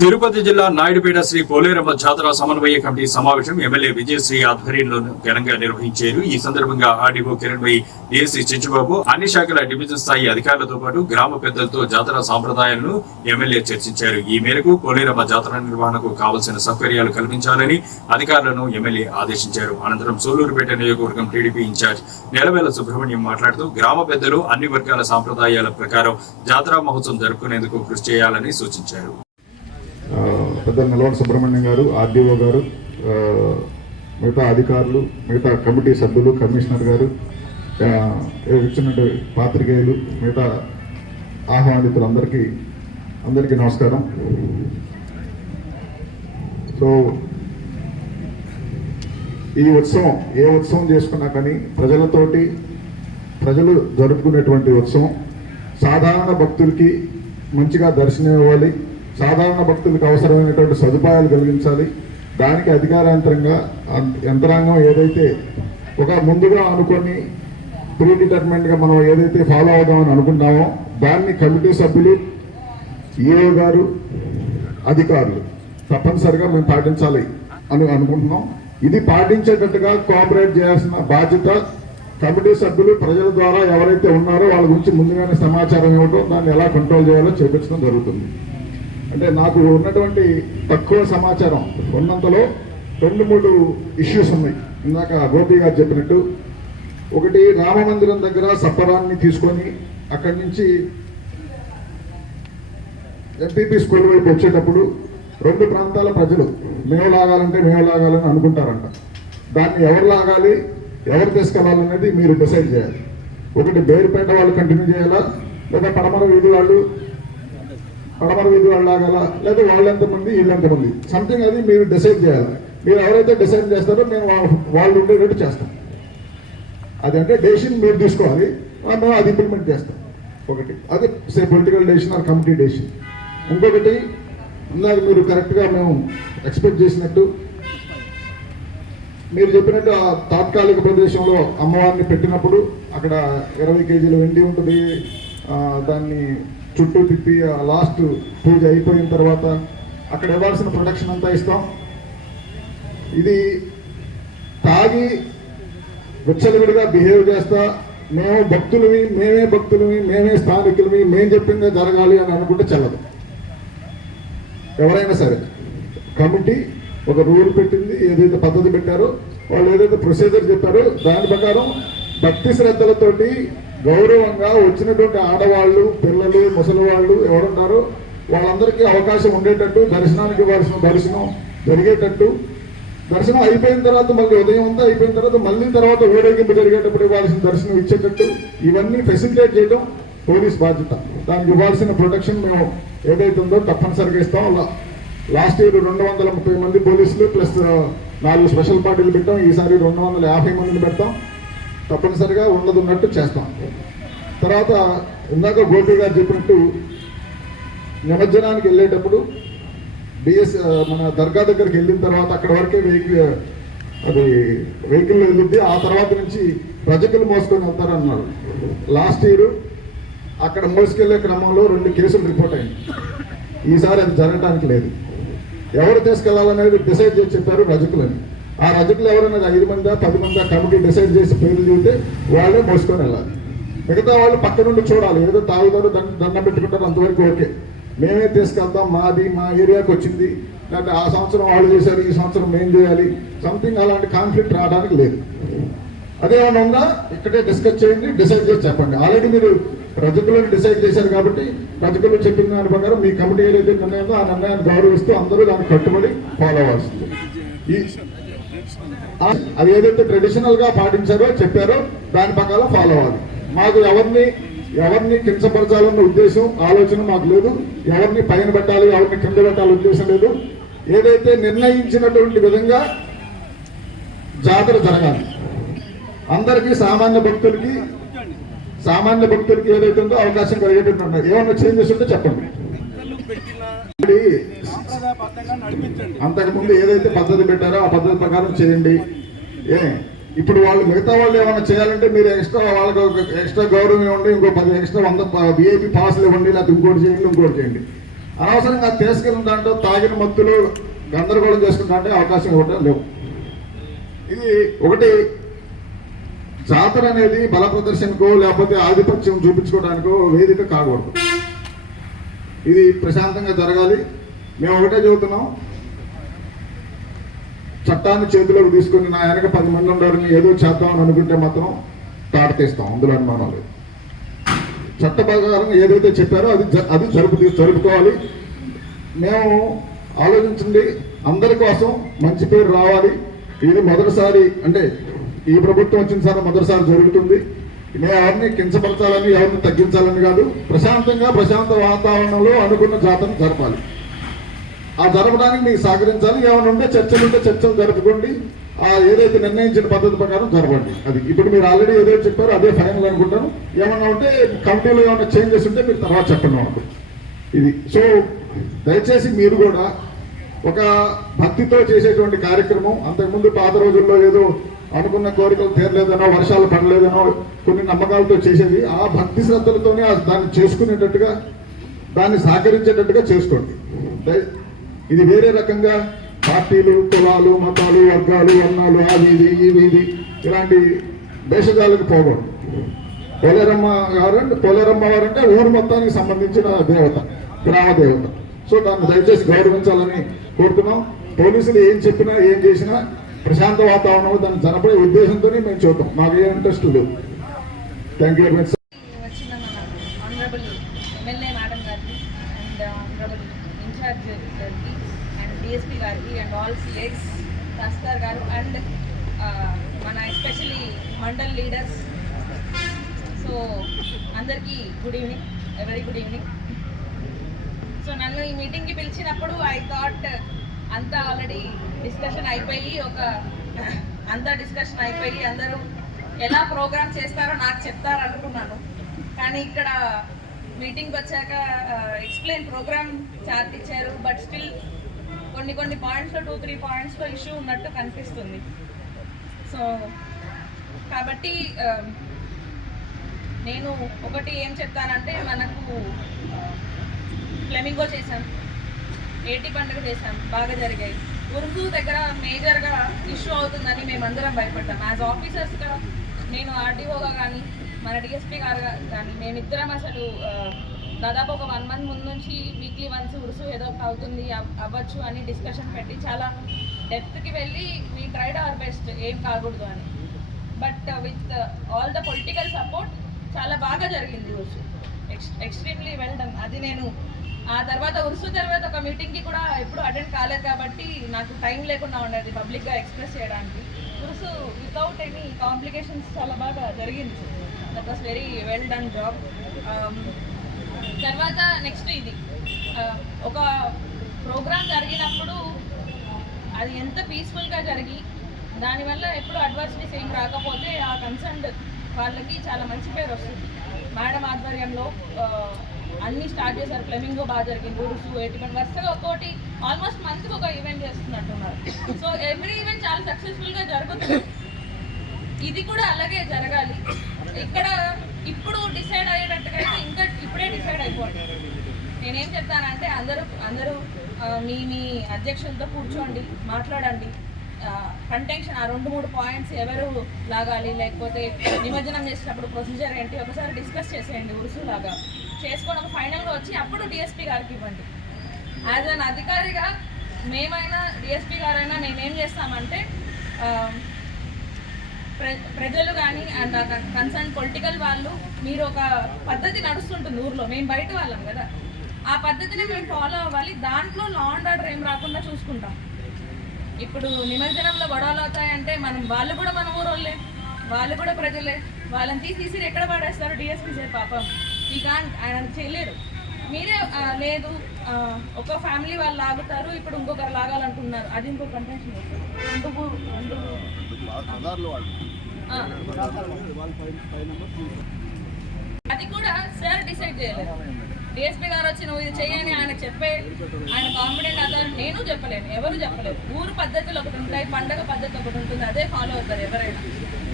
తిరుపతి జిల్లా నాయుడుపేట శ్రీ పోలేరమ్మ జాతర సమన్వయ కమిటీ సమావేశం ఎమ్మెల్యే విజయశ్రీ ఆధ్వర్యంలో ఘనంగా నిర్వహించారు. ఈ సందర్భంగా ఆర్డీఓ కిరణ్ వై డిఎస్సీ చిచ్చుబాబు అన్ని శాఖల డివిజన్ స్థాయి అధికారులతో పాటు గ్రామ పెద్దలతో జాతర సాంప్రదాయాలను ఎమ్మెల్యే చర్చించారు. ఈ మేరకు పోలేరమ్మ జాతర నిర్వహణకు కావలసిన సౌకర్యాలు కల్పించాలని అధికారులను ఎమ్మెల్యే ఆదేశించారు. అనంతరం సోలూరుపేట నియోజకవర్గం టీడీపీ ఇన్ఛార్జ్ నెలవేల సుబ్రహ్మణ్యం మాట్లాడుతూ గ్రామ పెద్దలు అన్ని వర్గాల సాంప్రదాయాల ప్రకారం జాతరా మహోత్సవం జరుపుకునేందుకు కృషి చేయాలని సూచించారు. పెద్ద నిలవడ సుబ్రహ్మణ్యం గారు ఆర్డీఓ గారు మిగతా అధికారులు మిగతా కమిటీ సభ్యులు కమిషనర్ గారు ఆ, పాత్రికేయులు మిగతా ఆహ్వానితులందరికీ అందరికీ నమస్కారం. సో ఈ ఉత్సవం ఏ ఉత్సవం చేసుకున్నా కానీ ప్రజలతోటి ప్రజలు జరుపుకునేటువంటి ఉత్సవం సాధారణ భక్తులకి మంచిగా దర్శనం ఇవ్వాలి. సాధారణ భక్తులకు అవసరమైనటువంటి సదుపాయాలు కలిగించాలి. దానికి అధికారాంతరంగా అం- యంత్రాంగం ఏదైతే ఒక ముందుగా అనుకొని ప్రీ డిటర్మెంట్గా మనం ఏదైతే ఫాలో అవుదామని అనుకున్నామో దాన్ని కమిటీ సభ్యులు ఈఓ గారు అధికారులు తప్పనిసరిగా మేము పాటించాలి అని అనుకుంటున్నాం. ఇది పాటించేటట్టుగా కోఆపరేట్ చేయాల్సిన బాధ్యత కమిటీ సభ్యులు ప్రజల ద్వారా ఎవరైతే ఉన్నారో వాళ్ళ గురించి ముందుగానే సమాచారం ఇవ్వడం దాన్ని ఎలా కంట్రోల్ చేయాలో చేపించడం జరుగుతుంది. అంటే నాకు ఉన్నటువంటి తక్కువ సమాచారం ఉన్నంతలో రెండు మూడు ఇష్యూస్ ఉన్నాయి. ఇందాక గోపి గారు చెప్పినట్టు. ఒకటి రామ మందిరం దగ్గర సప్పరాన్ని తీసుకొని అక్కడి నుంచి ఎంపీపీ స్కూల్ వైపు వచ్చేటప్పుడు రెండు ప్రాంతాల ప్రజలు మేము లాగాలంటే మేము లాగాలని అనుకుంటారంట. దాన్ని ఎవరు లాగాలి ఎవరు తీసుకెళ్ళాలనేది మీరు డిసైడ్ చేయాలి. ఒకటి బేరుపేట వాళ్ళు కంటిన్యూ చేయాలా? లేదా పడమర వీధి వాళ్ళు పడమర వీధి వాళ్ళు లేదా వాళ్ళు ఎంతమంది సంథింగ్ అది మీరు డిసైడ్ చేయాలి. మీరు ఎవరైతే డిసైడ్ చేస్తారో మేము వాళ్ళు ఉండేటట్టు చేస్తాం. అదంటే డెసిషన్ మీరు తీసుకోవాలి. మేము అది ఇంప్లిమెంట్ చేస్తాం. ఒకటి. అది say political decision or committee decision ఇంకొకటి ఇందాక మీరు కరెక్ట్గా మేము ఎక్స్పెక్ట్ చేసినట్టు మీరు చెప్పినట్టు ఆ తాత్కాలిక ప్రదేశంలో అమ్మవారిని పెట్టినప్పుడు అక్కడ ఇరవై కేజీల వెండి ఉంటుంది. దాన్ని చుట్టూ తిప్పి లాస్ట్ పూజ అయిపోయిన తర్వాత అక్కడ ఇవ్వాల్సిన ప్రొటెక్షన్ అంతా ఇస్తాం. ఇది తాగి విచ్చలవిడిగా బిహేవ్ చేస్తా మేము భక్తులవి మేమే భక్తులవి మేమే స్థానికులవి మేము చెప్పిందే జరగాలి అని అనుకుంటే చెల్లదు. ఎవరైనా సరే. కమిటీ ఒక రూల్ పెట్టింది ఏదైతే పద్ధతి పెట్టారో వాళ్ళు ఏదైతే ప్రొసీజర్ చెప్పారో దాని ప్రకారం భక్తి శ్రద్ధలతోటి గౌరవంగా వచ్చినటువంటి ఆడవాళ్ళు పిల్లలు ముసలి వాళ్ళు ఎవరున్నారో వాళ్ళందరికీ అవకాశం ఉండేటట్టు దర్శనానికి ఇవ్వాల్సిన దర్శనం జరిగేటట్టు. దర్శనం అయిపోయిన తర్వాత మళ్ళీ ఉదయం అంతా అయిపోయిన తర్వాత మళ్ళీ తర్వాత ఊరేగింపు జరిగేటప్పుడు ఇవ్వాల్సిన దర్శనం ఇచ్చేటట్టు ఇవన్నీ ఫెసిలిటేట్ చేయడం పోలీస్ బాధ్యత. దానికి ఇవ్వాల్సిన ప్రొటెక్షన్ మేము ఏదైతే ఉందో తప్పనిసరిగా ఇస్తాం. లాస్ట్ ఇయర్ రెండు వందల ముప్పై మంది పోలీసులు ప్లస్ నాలుగు స్పెషల్ పార్టీలు పెట్టాం. ఈసారి రెండు వందల యాభై మందిని పెడతాం. తప్పనిసరిగా ఉన్నది ఉన్నట్టు చేస్తాం. తర్వాత ఇందాక గోపి గారు చెప్పినట్టు నిమజ్జనానికి వెళ్ళేటప్పుడు బిఎస్ మన దర్గా దగ్గరికి వెళ్ళిన తర్వాత అక్కడ వరకే వెహికల్ అది వెహికల్ వెళ్ళింది ఆ తర్వాత నుంచి రజకులు మోసుకొని వెళ్తారన్నారు. లాస్ట్ ఇయర్ అక్కడ మోసుకెళ్ళే క్రమంలో రెండు కేసులు రిపోర్ట్ అయింది ఈసారి అది జరగడానికి లేదు. ఎవరు తీసుకెళ్ళాలనేది డిసైడ్ చేసి చెప్పారు రజకులని. ఆ రజకులు ఎవరన్నా ఐదు మంది పది మంది కమిటీ డిసైడ్ చేసి పేర్లు చూస్తే వాళ్ళే మోసుకొని వెళ్ళాలి. మిగతా వాళ్ళు పక్క నుండి చూడాలి. ఏదో తాగుతారు దండ దండం పెట్టుకుంటారు అంతవరకు ఓకే. మేమే తీసుకెళ్తాం మాది మా ఏరియాకి వచ్చింది. లేకపోతే ఆ సంవత్సరం వాళ్ళు చేశారు ఈ సంవత్సరం మేము చేయాలి. సంథింగ్ అలాంటి కాన్ఫ్లిక్ట్ రావడానికి లేదు. అదేమన్నా ఉందా? ఇక్కడే డిస్కస్ చేయండి డిసైడ్ చేసి చెప్పండి. ఆల్రెడీ మీరు రజకులను డిసైడ్ చేశారు కాబట్టి రజకులు చెప్పిన దాని ప్రకారం మీ కమిటీ ఏదైతే నిర్ణయం ఆ నిర్ణయాన్ని గౌరవిస్తూ అందరూ దానికి కట్టుబడి ఫాలో అవ్వాల్సింది. ఈ అది ఏదైతే ట్రెడిషనల్గా పాటించారో చెప్పారో దాని ప్రకారం ఫాలో అవ్వాలి. మాకు ఎవరిని ఎవరిని కించపరచాలన్న ఉద్దేశం ఆలోచన మాకు లేదు. ఎవరిని పైన పెట్టాలి ఎవరిని కింద పెట్టాలి ఉద్దేశం లేదు. ఏదైతే నిర్ణయించినటువంటి విధంగా జాతర జరగాలి. అందరికీ సామాన్య భక్తులకి సామాన్య భక్తులకి ఏదైతే ఉందో అవకాశం కలిగేటట్టు ఉన్నాయి. ఏమన్నా చేంజెస్ ఉంటే చెప్పండి. అంతకుముందు ఏదైతే పద్ధతి పెట్టారో ఆ పద్ధతి ప్రకారం చేయండి. ఏ ఇప్పుడు వాళ్ళు మిగతా వాళ్ళు ఏమైనా చేయాలంటే మీరు ఎక్స్ట్రా వాళ్ళకి ఒక ఎక్స్ట్రా గౌరవం ఇవ్వండి ఇంకో పది ఎక్స్ట్రా వంద విఐపి పాసులు ఇవ్వండి లేకపోతే ఇంకోటి చేయండి ఇంకోటి చేయండి. అనవసరంగా తీసుకెళ్ళిన దాంట్లో తాగిన మత్తులు గందరగోళం చేసుకుంటా అవకాశం ఇవ్వటం లేవు ఇది ఒకటి జాతర అనేది బల ప్రదర్శనకో లేకపోతే ఆధిపత్యం చూపించుకోవడానికో వేదిక కాకూడదు. ఇది ప్రశాంతంగా జరగాలి. మేము ఒకటే చెబుతున్నాం. చట్టాన్ని చేతిలోకి తీసుకుని నా వెనక పది మంది ఉండాలని ఏదో చేద్దామని అనుకుంటే మాత్రం తాట తీస్తాం. అందులో అనుమానం లేదు. చట్ట ప్రకారం ఏదైతే చెప్పారో అది అది జరుపు జరుపుకోవాలి. మేము ఆలోచించండి. అందరి కోసం మంచి పేరు రావాలి. ఇది మొదటిసారి అంటే ఈ ప్రభుత్వం వచ్చిన సార్ మొదటిసారి జరుగుతుంది. మేము ఎవరిని కించపరచాలని ఎవరిని తగ్గించాలని కాదు. ప్రశాంతంగా ప్రశాంత వాతావరణంలో అనుకున్న జాతను జరపాలి. ఆ జరపడానికి మీకు సహకరించాలి. ఏమైనా ఉంటే చర్చలు ఉంటే చర్చలు జరుపుకోండి. ఆ ఏదైతే నిర్ణయించిన పద్ధతి ప్రకారం జరపండి. అది ఇప్పుడు మీరు ఆల్రెడీ ఏదైతే చెప్పారో అదే ఫైనల్ అనుకుంటాను. ఏమన్నా ఉంటే కమిటీలో ఏమైనా చేంజెస్ ఉంటే మీరు తర్వాత చెప్పండి మాకు. ఇది. సో దయచేసి మీరు కూడా ఒక భక్తితో చేసేటువంటి కార్యక్రమం. అంతకుముందు పాత రోజుల్లో ఏదో అనుకున్న కోరికలు తీరలేదనో వర్షాలు పడలేదనో కొన్ని నమ్మకాలతో చేసేది. ఆ భక్తి శ్రద్ధలతోనే దాన్ని చేసుకునేటట్టుగా దాన్ని సహకరించేటట్టుగా చేసుకోండి. దయ- ఇది వేరే రకంగా పార్టీలు కులాలు మతాలు వర్గాలు వర్ణాలు అది ఇది ఇవి ఇది ఇలాంటి దేశజాలకు పోకూడదు. పోలేరమ్మ గారంటే అంటే పోలేరమ్మ వారు ఊరు మొత్తానికి సంబంధించిన దేవత గ్రామ దేవత సో దాన్ని దయచేసి గౌరవించాలని కోరుతున్నాం. పోలీసులు ఏం చెప్పినా ఏం చేసినా ప్రశాంత వాతావరణంలో దాన్ని జరపడే ఉద్దేశంతోనే మేము చూద్దాం. మాకు ఏ ఇంట్రెస్ట్ లేదు. థ్యాంక్ యూ వెరీ మచ్ వచ్చిన గారికి అండ్ గారికి అండ్ డిఎస్పీ గారికి అండ్ ఆల్ సిఎస్ తస్కర్ గారు అండ్ మన ఎస్పెషలీ మండల్ లీడర్స్ సో అందరికీ good evening very good evening so నన్ను ఈ మీటింగ్కి పిలిచినప్పుడు ఐ థాట్ అంతా ఆల్రెడీ డిస్కషన్ అయిపోయి ఒక అంతా డిస్కషన్ అయిపోయి అందరూ ఎలా ప్రోగ్రామ్ చేస్తారో నాకు చెప్తారు అనుకున్నాను కానీ ఇక్కడ మీటింగ్కి వచ్చాక ఎక్స్ప్లెయిన్ ప్రోగ్రామ్ చార్ట్ ఇచ్చారు బట్ స్టిల్ కొన్ని కొన్ని పాయింట్స్లో టూ త్రీ పాయింట్స్లో ఇష్యూ ఉన్నట్టు కనిపిస్తుంది. సో కాబట్టి నేను ఒకటి ఏం చెప్తానంటే మనకు ఫ్లెమింగో చేశాం ఏటి పండుగ చేశాం బాగా జరిగాయి. ఉర్దూ దగ్గర మేజర్గా ఇష్యూ అవుతుందని మేమందరం భయపడ్డాం. యాజ్ ఆఫీసర్స్గా నేను ఆర్డీఓగా కానీ మన డిఎస్పీ గారు కానీ మేమిద్దరం అసలు దాదాపు ఒక వన్ మంత్ ముందు నుంచి వీక్లీ వన్స్ ఉరుసు ఏదో ఒకటి అవుతుంది అవ్వచ్చు అని డిస్కషన్ పెట్టి చాలా డెప్త్కి వెళ్ళి వీ ట్రైడ్ అవర్ బెస్ట్ ఏం కాకూడదు అని. But with all the political support చాలా బాగా జరిగింది ఉరుసు ఎక్స్ట్రీమ్లీ వెల్ డన్ అది నేను ఆ తర్వాత ఉరుసు తర్వాత ఒక మీటింగ్కి కూడా ఎప్పుడు అటెండ్ కాలేదు కాబట్టి నాకు టైం లేకుండా ఉండేది పబ్లిక్గా ఎక్స్ప్రెస్ చేయడానికి. ఉరుసు వితౌట్ ఎనీ కాంప్లికేషన్స్ చాలా బాగా జరిగింది. That was very well done job తర్వాత నెక్స్ట్ ఇది. Uh, ఒక ప్రోగ్రామ్ జరిగినప్పుడు అది ఎంత పీస్ఫుల్గా జరిగి దానివల్ల ఎప్పుడు అడ్వర్సిటీస్ ఏం రాకపోతే ఆ కన్సర్న్డ్ వాళ్ళకి చాలా మంచి పేరు వస్తుంది. మేడం ఆధ్వర్యంలో uh, అన్ని అన్నీ స్టార్ట్ చేశారు. ఫ్లెమింగో బాగా జరిగింది. ఉరుసు ఎటువంటి వరుసగా ఒక్కోటి ఆల్మోస్ట్ మంత్కి ఒక ఈవెంట్ చేస్తున్నట్టున్నారు. సో ఎవ్రీ ఈవెంట్ చాలా సక్సెస్ఫుల్గా జరుగుతుంది. ఇది కూడా అలాగే జరగాలి. ఇక్కడ ఇప్పుడు డిసైడ్ అయ్యేటట్టుగా అయితే ఇంకా ఇప్పుడే డిసైడ్ అయిపోండి. నేనేం చెప్తానంటే అందరూ అందరూ మీ మీ అధ్యక్షులతో కూర్చోండి మాట్లాడండి. కంటెన్షన్ ఆ రెండు మూడు పాయింట్స్ ఎవరు లాగాలి లేకపోతే నిమజ్జనం చేసినప్పుడు ప్రొసీజర్ ఏంటి ఒకసారి డిస్కస్ చేసేయండి ఉరుసు లాగా చేసుకొని ఒక ఫైనల్గా వచ్చి అప్పుడు డిఎస్పీ గారికి ఇవ్వండి. యాజ్ అన్ అధికారిగా మేమైనా డిఎస్పీ గారైనా మేమేం చేస్తామంటే ప్రజలు కానీ అండ్ కన్సర్న్ పొలిటికల్ వాళ్ళు మీరు ఒక పద్ధతి నడుస్తుంటుంది ఊర్లో. మేము బయట వాళ్ళం కదా. ఆ పద్ధతిని మేము ఫాలో అవ్వాలి. దాంట్లో లా అండ్ ఆర్డర్ ఏం రాకుండా చూసుకుంటాం. ఇప్పుడు నిమజ్జనంలో గొడవలు అవుతాయంటే మనం వాళ్ళు కూడా మన ఊరోళ్ళే. వాళ్ళు కూడా ప్రజలే. వాళ్ళని తీసి తీసి ఎక్కడ పడేస్తారు? డిఎస్పీ సార్ పాపం. ఈ కాన్ ఆయన చేయలేరు మీరే లేదు. ఒక ఫ్యామిలీ వాళ్ళు లాగుతారు ఇప్పుడు ఇంకొకరు లాగాలంటున్నారు. అది ఇంకో కంటెన్షన్ అది కూడా సార్ డిసైడ్ చేయలేదు. డిఎస్పీ గారు వచ్చి నువ్వు ఇది చేయని ఆయన చెప్పే ఆయన కాన్ఫిడెంట్ అతను నేను చెప్పలేను ఎవరు చెప్పలేదు ఊరు పద్ధతులు ఒకటి ఉంటాయి పండగ పద్ధతి ఒకటి ఉంటుంది అదే ఫాలో అవుతారు ఎవరైనా.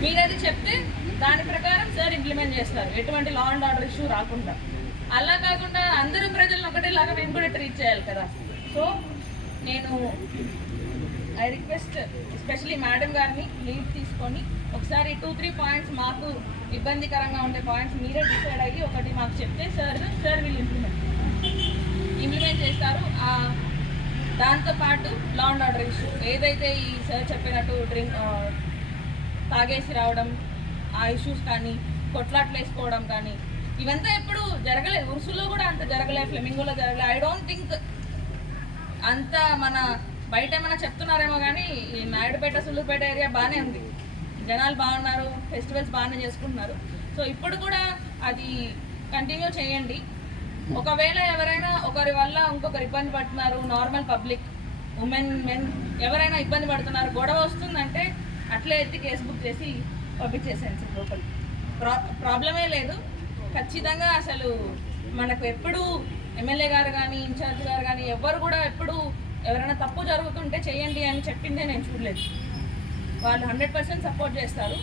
మీరు అది చెప్తే దాని ప్రకారం సార్ ఇంప్లిమెంట్ చేస్తారు. ఎటువంటి లా అండ్ ఆర్డర్ ఇష్యూ రాకుండా. అలా కాకుండా అందరూ ప్రజలను ఒకటేలాగా మేము కూడా ట్రీట్ చేయాలి కదా. సో నేను ఐ రిక్వెస్ట్ ఎస్పెషలీ మేడం గారిని లీడ్ తీసుకొని ఒకసారి టూ త్రీ పాయింట్స్ మాకు ఇబ్బందికరంగా ఉండే పాయింట్స్ మీరే డిసైడ్ అయ్యి ఒకటి మాకు చెప్తే సార్ సార్ వీళ్ళు ఇంప్లిమెంట్ ఇంప్లిమెంట్ చేస్తారు. దాంతోపాటు లా అండ్ ఆర్డర్ ఇష్యూ ఏదైతే ఈ సార్ చెప్పినట్టు డ్రింక్ తాగేసి రావడం ఆ ఇష్యూస్ కానీ కొట్లాట్లు వేసుకోవడం కానీ ఇవంతా ఎప్పుడు జరగలేదు ఉరుసులో కూడా అంత జరగలేదు ఫ్లెమింగోలో జరగలేదు ఐ డోంట్ థింక్ అంత మన బయట ఏమైనా చెప్తున్నారేమో కానీ ఈ నాయుడుపేట సుల్లుపేట ఏరియా బాగానే ఉంది. జనాలు బాగున్నారు ఫెస్టివల్స్ బాగానే చేసుకుంటున్నారు. సో ఇప్పుడు కూడా అది కంటిన్యూ చేయండి. ఒకవేళ ఎవరైనా ఒకరి వల్ల ఇంకొకరు ఇబ్బంది పడుతున్నారు నార్మల్ పబ్లిక్ ఉమెన్ మెన్ ఎవరైనా ఇబ్బంది పడుతున్నారు గొడవ వస్తుందంటే అట్లే ఎత్తి కేసు బుక్ చేసి పంపించేసాను సార్ లోపలికి ప్రా ప్రాబ్లమే లేదు. ఖచ్చితంగా అసలు మనకు ఎప్పుడు ఎమ్మెల్యే గారు కానీ ఇన్ఛార్జ్ గారు కానీ ఎవరు కూడా ఎప్పుడు ఎవరైనా తప్పు జరుగుతుంటే చేయండి అని చెప్పిందే నేను చూడలేదు. వాళ్ళు హండ్రెడ్ పర్సెంట్ సపోర్ట్ చేస్తారు.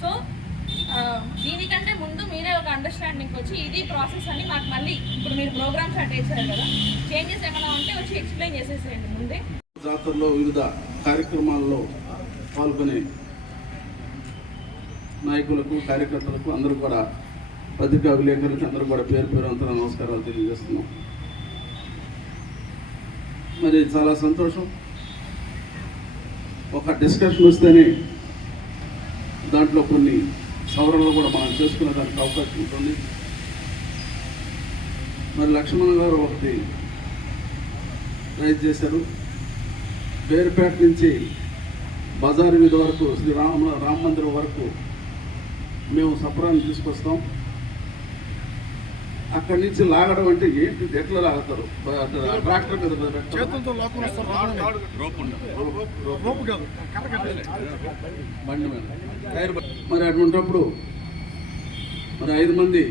సో దీనికంటే ముందు మీరే ఒక అండర్స్టాండింగ్ వచ్చి ఇది ప్రాసెస్ అని మాకు మళ్ళీ ఇప్పుడు మీరు ప్రోగ్రామ్ స్టార్ట్ చేశారు కదా చేంజెస్ ఏమైనా ఉంటే వచ్చి ఎక్స్ప్లెయిన్ చేసేసేయండి ముందే. జాతరలో వివిధ కార్యక్రమాల్లో పాల్గొనే నాయకులకు కార్యకర్తలకు అందరూ కూడా పత్రికా విలేకరులకు అందరూ కూడా పేరు పేరు అంతా నమస్కారాలు తెలియజేస్తున్నాం. మరి చాలా సంతోషం. ఒక డిస్కషన్ వస్తేనే దాంట్లో కొన్ని సవరణలు కూడా మనం చేసుకునే దానికి అవకాశం ఉంటుంది. మరి లక్ష్మణ్ గారు ఒకటి రైజ్ చేశారు. పేరుపేట నుంచి బజార్ మీద వరకు శ్రీ రామ రామ మందిరం వరకు మేము సపరాన్ని తీసుకొస్తాం. అక్కడి నుంచి లాగడం అంటే ఏంటి? ఎట్లా లాగుతారు? ట్రాక్టర్ మీద. చేతులతో బండి మీద. టైర్ మరి అటువంటిప్పుడు మరి ఐదు మంది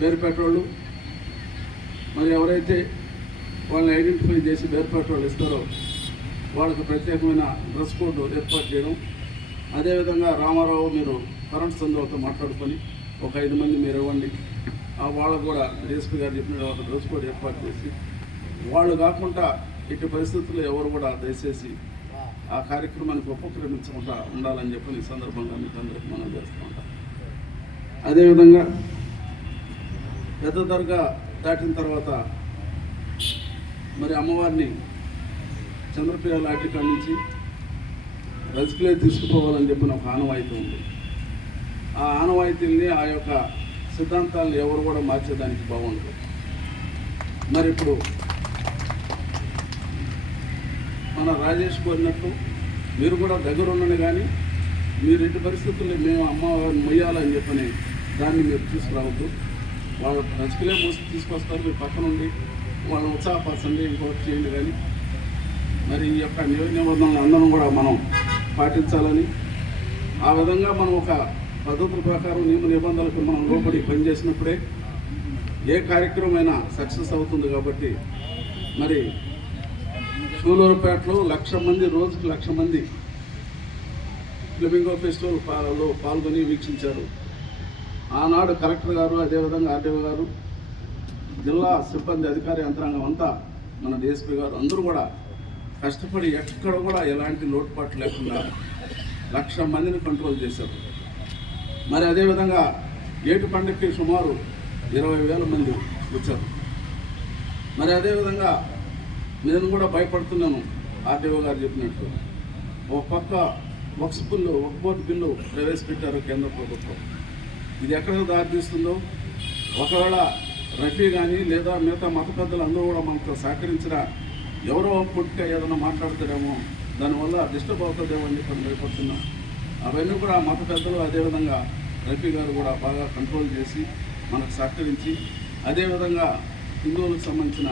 పేరుపేట వాళ్ళు మరి ఎవరైతే వాళ్ళని ఐడెంటిఫై చేసి పేరుపేట వాళ్ళు ఇస్తారో వాళ్ళకి ప్రత్యేకమైన డ్రెస్ కోడ్ ఏర్పాటు చేయడం. అదేవిధంగా రామారావు మీరు కరెంట్ సందులతో మాట్లాడుకొని ఒక ఐదు మంది మీరు ఇవ్వండి. వాళ్ళకు కూడా డీఎస్పీ గారు చెప్పిన ఒక డ్రెస్ కోడ్ ఏర్పాటు చేసి వాళ్ళు కాకుండా ఇటు పరిస్థితుల్లో ఎవరు కూడా దయచేసి ఆ కార్యక్రమానికి ఉపక్రమించకుండా ఉండాలని చెప్పి ఈ సందర్భంగా మీకు అందరికీ మనం చేస్తూ ఉంటాం. అదేవిధంగా పెద్ద దర్గా దాటిన తర్వాత మరి అమ్మవారిని చంద్రప్రియ లాటి కాడి నుంచి రజకులే తీసుకుపోవాలని చెప్పిన ఒక ఆనవాయితీ ఉంది. ఆ ఆనవాయితీని ఆ యొక్క సిద్ధాంతాలను ఎవరు కూడా మార్చేదానికి బాగుండదు మరి ఇప్పుడు మన రాజేష్ కోరినట్టు మీరు కూడా దగ్గర ఉండండి కానీ మీరు ఎట్టి పరిస్థితుల్లో మేము అమ్మవారిని మొయ్యాలని చెప్పని దాన్ని మీరు తీసుకురావద్దు. వాళ్ళ రజకులే మోసి తీసుకొస్తారు మీరు పక్కన ఉండి వాళ్ళని ఉత్సాహపరచండి ఇంకోటి చేయండి కానీ మరి ఈ యొక్క నియమ నిబంధనలు అందరం కూడా మనం పాటించాలని ఆ విధంగా మనం ఒక పద్ధతుల ప్రకారం నియమ నిబంధనలకు మనం లోపడి పనిచేసినప్పుడే ఏ కార్యక్రమం అయినా సక్సెస్ అవుతుంది కాబట్టి మరి సూలూరుపేటలో లక్ష మంది రోజుకి లక్ష మంది ఫ్లెమింగో ఫెస్టివల్లో పాల్గొని వీక్షించారు. ఆనాడు కలెక్టర్ గారు అదేవిధంగా ఆర్డీఓ గారు జిల్లా సిబ్బంది అధికార యంత్రాంగం అంతా మన డిఎస్పీ గారు అందరూ కూడా కష్టపడి ఎక్కడ కూడా ఎలాంటి లోటుపాటు లేకుండా లక్ష మందిని కంట్రోల్ చేశారు. మరి అదేవిధంగా ఏటు పండుగకి సుమారు ఇరవై వేల మంది వచ్చారు. మరి అదేవిధంగా నేను కూడా భయపడుతున్నాను ఆర్డీఓ గారు చెప్పినట్టు. ఒక పక్క వక్స్ బిల్లు ఒక బోర్డు బిల్లు ప్రవేశపెట్టారు కేంద్ర ప్రభుత్వం. ఇది ఎక్కడ దారితీస్తుందో? ఒకవేళ రఫీ కానీ లేదా మిగతా మత పెద్దలు అందరూ కూడా మనకు సహకరించినా ఎవరో పుట్టుక ఏదైనా మాట్లాడతారేమో దానివల్ల డిస్టర్బ్ అవుతుందేమో అని చెప్పి భయపడుతున్నాం. అవన్నీ కూడా మత పెద్దలు అదేవిధంగా రఫీ గారు కూడా బాగా కంట్రోల్ చేసి మనకు సహకరించి అదేవిధంగా హిందువులకు సంబంధించిన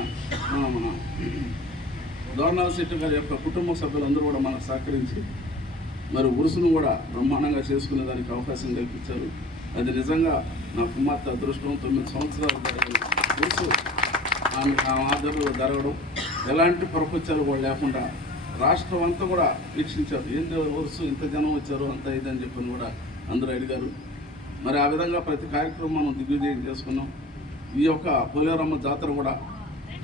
మన మన గవర్నర్ శెట్టి గారి యొక్క కుటుంబ సభ్యులందరూ కూడా మనకు సహకరించి మరి ఉరుసును కూడా బ్రహ్మాండంగా చేసుకునే దానికి అవకాశం కల్పించారు. అది నిజంగా నా కుమార్తె అదృష్టం. తొమ్మిది సంవత్సరాలు ఉరుసు ఆమె ఆ ఆధ్వర్యంలో జరగడం ఎలాంటి పొరపచ్చారు కూడా లేకుండా రాష్ట్రం అంతా కూడా వీక్షించారు. ఏంటి వరుస? ఇంత జనం వచ్చారు అంత ఇదని చెప్పని కూడా అందరూ అడిగారు. మరి ఆ విధంగా ప్రతి కార్యక్రమం మనం దిగ్విజయం చేసుకున్నాం. ఈ యొక్క పోలేరమ్మ జాతర కూడా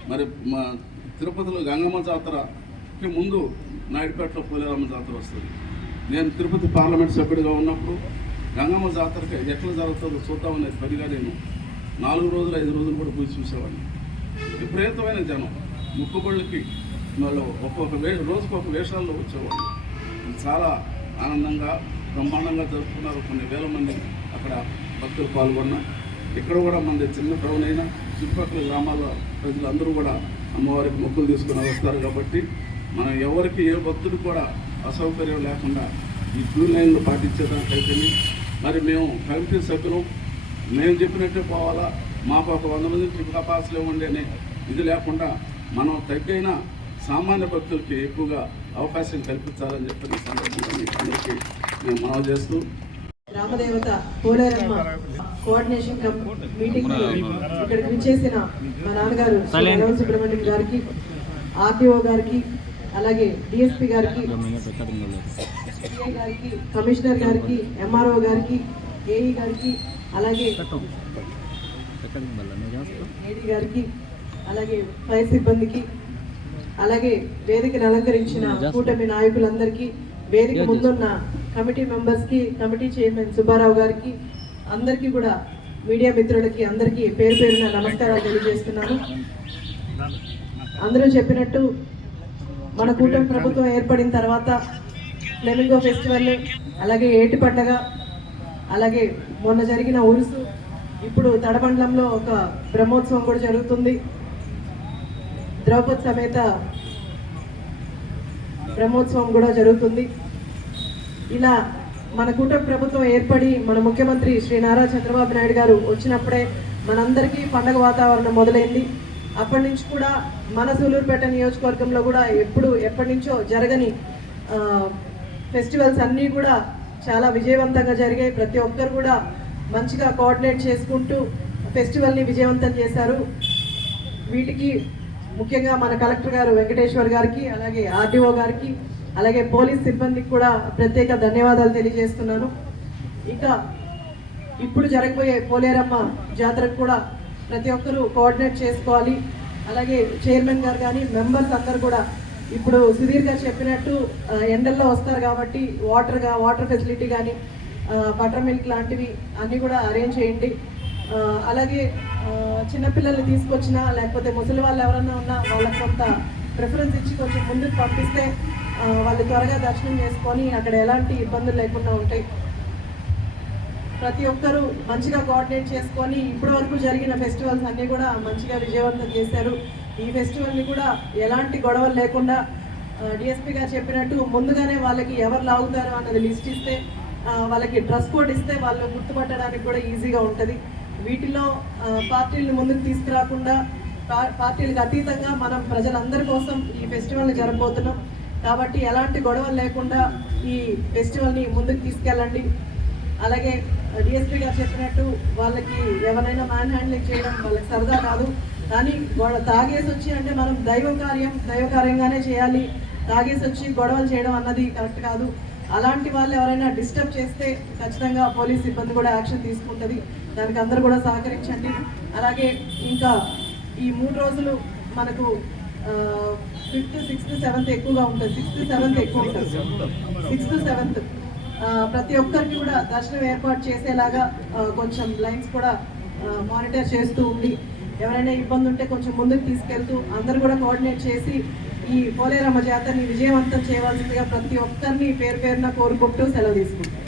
మరి మా తిరుపతిలో గంగమ్మ జాతరకి ముందు నాయుడుపేటలో పోలేరమ్మ జాతర వస్తుంది. నేను తిరుపతి పార్లమెంట్ సభ్యుడిగా ఉన్నప్పుడు గంగమ్మ జాతరకి ఎట్లా జరుగుతుందో చూద్దామనేది పనిగా నేను నాలుగు రోజులు ఐదు రోజులు కూడా పోయి చూసేవాడిని. విపరీతమైన జనం. ముక్కుబళ్ళకి వాళ్ళు ఒక్కొక్క వే రోజుకు ఒక వేషాల్లో వచ్చేవాళ్ళు. ఇది చాలా ఆనందంగా బ్రహ్మాండంగా జరుపుకున్నారు. కొన్ని వేల మంది అక్కడ భక్తులు పాల్గొన్న ఇక్కడ కూడా మనది చిన్న టౌన్ అయినా చుట్టుపక్కల గ్రామాల ప్రజలందరూ కూడా అమ్మవారికి మొక్కులు తీసుకుని వస్తారు కాబట్టి మనం ఎవరికి ఏ భక్తుడు కూడా అసౌకర్యం లేకుండా ఈ క్యూ లైన్లు పాటించేదానికైతే మరి మేము కమిటీ సభ్యులు. మేము చెప్పినట్టే పోవాలా? మాకు ఒక వంద మంది ట్రిప్ కపాసులు ఇవ్వండి అని ఇది లేకుండా మనం తగ్గైన సామాన్య భక్తులకి ఎక్కువగా అవకాశం కల్పించాలని చెప్పి సందర్భంగా మీకు అందరికీ మేము మనవి చేస్తూ గ్రామదేవత పోలేరమ్మ కోఆర్డినేషన్ కమ్ మీటింగ్ ఇక్కడికి విచ్చేసిన మా నాన్నగారు రఘువర సుబ్రహ్మణ్యం గారికి ఆర్టీఓ గారికి అలాగే డిఎస్పి గారికి గారికి కమిషనర్ గారికి ఎంఆర్ఓ గారికి ఏఈ గారికి అలాగే ఏడీ గారికి అలాగే ఫైర్ సిబ్బందికి అలాగే వేదికను అలంకరించిన కూటమి నాయకులందరికీ వేదిక ముందున్న కమిటీ మెంబర్స్కి కమిటీ చైర్మన్ సుబ్బారావు గారికి అందరికీ కూడా మీడియా మిత్రులకి అందరికీ పేరు పేరున నమస్కారాలు తెలియజేస్తున్నాను. అందరూ చెప్పినట్టు మన కూటమి ప్రభుత్వం ఏర్పడిన తర్వాత ఫ్లెమింగో ఫెస్టివల్ అలాగే ఏటి పండగ అలాగే మొన్న జరిగిన ఉరుసు ఇప్పుడు తడమండలంలో ఒక బ్రహ్మోత్సవం కూడా జరుగుతుంది. ద్రౌపది సమేత బ్రహ్మోత్సవం కూడా జరుగుతుంది. ఇలా మన కూటమి ప్రభుత్వం ఏర్పడి మన ముఖ్యమంత్రి శ్రీ నారా చంద్రబాబు నాయుడు గారు వచ్చినప్పుడే మనందరికీ పండగ వాతావరణం మొదలైంది. అప్పటి నుంచి కూడా మన సూలూరుపేట నియోజకవర్గంలో కూడా ఎప్పుడు ఎప్పటి నుంచో జరగని ఫెస్టివల్స్ అన్నీ కూడా చాలా విజయవంతంగా జరిగాయి. ప్రతి ఒక్కరు కూడా మంచిగా కోఆర్డినేట్ చేసుకుంటూ ఫెస్టివల్ని విజయవంతం చేశారు. వీటికి ముఖ్యంగా మన కలెక్టర్ గారు వెంకటేశ్వర్ గారికి అలాగే ఆర్డీఓ గారికి అలాగే పోలీస్ సిబ్బందికి కూడా ప్రత్యేక ధన్యవాదాలు తెలియజేస్తున్నాను. ఇక ఇప్పుడు జరగబోయే పోలేరమ్మ జాతరకు కూడా ప్రతి ఒక్కరూ కోఆర్డినేట్ చేసుకోవాలి. అలాగే చైర్మన్ గారు కానీ మెంబర్స్ అందరు కూడా ఇప్పుడు సుధీర్ గారు చెప్పినట్టు ఎండల్లో వస్తారు కాబట్టి వాటర్గా వాటర్ ఫెసిలిటీ కానీ బటర్ మిల్క్ లాంటివి అన్నీ కూడా అరేంజ్ చేయండి. అలాగే చిన్నపిల్లల్ని తీసుకొచ్చినా లేకపోతే ముసలి వాళ్ళు ఎవరన్నా ఉన్నా వాళ్ళకి కొంత ప్రిఫరెన్స్ ఇచ్చి కొంచెం ముందుకు పంపిస్తే వాళ్ళు త్వరగా దర్శనం చేసుకొని అక్కడ ఎలాంటి ఇబ్బందులు లేకుండా ఉంటాయి. ప్రతి ఒక్కరూ మంచిగా కోఆర్డినేట్ చేసుకొని ఇప్పటి వరకు జరిగిన ఫెస్టివల్స్ అన్నీ కూడా మంచిగా విజయవంతం చేశారు. ఈ ఫెస్టివల్ని కూడా ఎలాంటి గొడవలు లేకుండా డిఎస్పీ గారు చెప్పినట్టు ముందుగానే వాళ్ళకి ఎవరు లాగుతారు అన్నది లిస్ట్ ఇస్తే వాళ్ళకి డ్రెస్ కోడ్ ఇస్తే వాళ్ళు గుర్తుపట్టడానికి కూడా ఈజీగా ఉంటుంది. వీటిలో పార్టీలను ముందుకు తీసుకురాకుండా పార్టీలకు అతీతంగా మనం ప్రజలందరి కోసం ఈ ఫెస్టివల్ని జరగబోతున్నాం కాబట్టి ఎలాంటి గొడవలు లేకుండా ఈ ఫెస్టివల్ని ముందుకు తీసుకెళ్ళండి. అలాగే డిఎస్పీ గారు చెప్పినట్టు వాళ్ళకి ఎవరైనా మ్యాన్ హ్యాండ్లింగ్ చేయడం వాళ్ళకి సరదా కాదు. కానీ గొడవ తాగేసి వచ్చి అంటే మనం దైవ కార్యం దైవ కార్యంగానే చేయాలి. తాగేసి వచ్చి గొడవలు చేయడం అన్నది కరెక్ట్ కాదు. అలాంటి వాళ్ళు ఎవరైనా డిస్టర్బ్ చేస్తే ఖచ్చితంగా పోలీస్ సిబ్బంది కూడా యాక్షన్ తీసుకుంటుంది. దానికి అందరూ కూడా సహకరించండి. అలాగే ఇంకా ఈ మూడు రోజులు మనకు ఫిఫ్త్ సిక్స్త్ సెవెంత్ ఎక్కువగా ఉంటుంది సిక్స్త్ సెవెంత్ ఎక్కువ ఉంటుంది సిక్స్త్ సెవెంత్. ప్రతి ఒక్కరికి కూడా దర్శనం ఏర్పాటు చేసేలాగా కొంచెం లైన్స్ కూడా మానిటర్ చేస్తూ ఉండి ఎవరైనా ఇబ్బంది ఉంటే కొంచెం ముందుకు తీసుకెళ్తూ అందరూ కూడా కోఆర్డినేట్ చేసి ఈ పోలేరమ్మ జాతరని విజయవంతం చేయవలసిందిగా ప్రతి ఒక్కరిని పేరు పేరున కోరుకుంటూ సెలవు తీసుకుంటాం